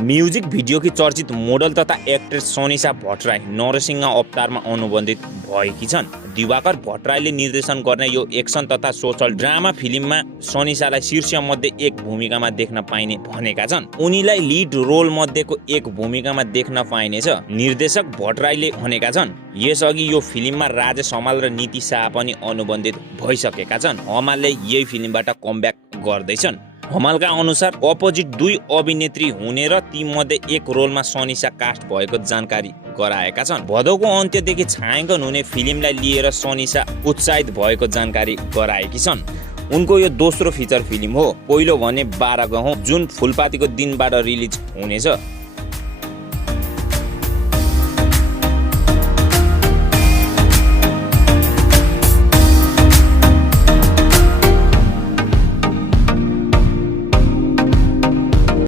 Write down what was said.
Music भिडियोकी चर्चित model तथा actress Sonisa Bhattarai Narasimha अवतारमा अनुबन्धित भएकी छन्। दिवाकर भट्टराईले निर्देशन गर्ने यो एक्सन तथा सोशल ड्रामा फिल्ममा सोनिसालाई शीर्ष मध्ये एक भूमिकामा देख्न पाइने भनेका छन्। उनीलाई लिड रोल मध्येको एक भूमिकामा देख्न पाइनेछ निर्देशक भट्टराईले भनेका छन्। यसअघि यो फिल्ममा राजेश हमाल र नीति शाह पनि अनुबन्धित भइसकेका छन्। हमालले यही फिल्मबाट कमब्याक गर्दैछन्। हमालका अनुसार अपोजिट दुई अभिनेत्री हुने र ती मध्ये एक रोलमा सोनिसा कास्ट भएको जानकारी गराएका छन्। भदौको अन्त्यदेखि छायाङ्कन हुने फिल्मलाई लिएर सोनिसा उत्साहित भएको जानकारी गराएकी छन्। उनको यो दोस्रो फिचर फिल्म हो। पहिलो भने 12 गहौँ जुन फुलपातीको दिनबाट रिलिज हुनेछ।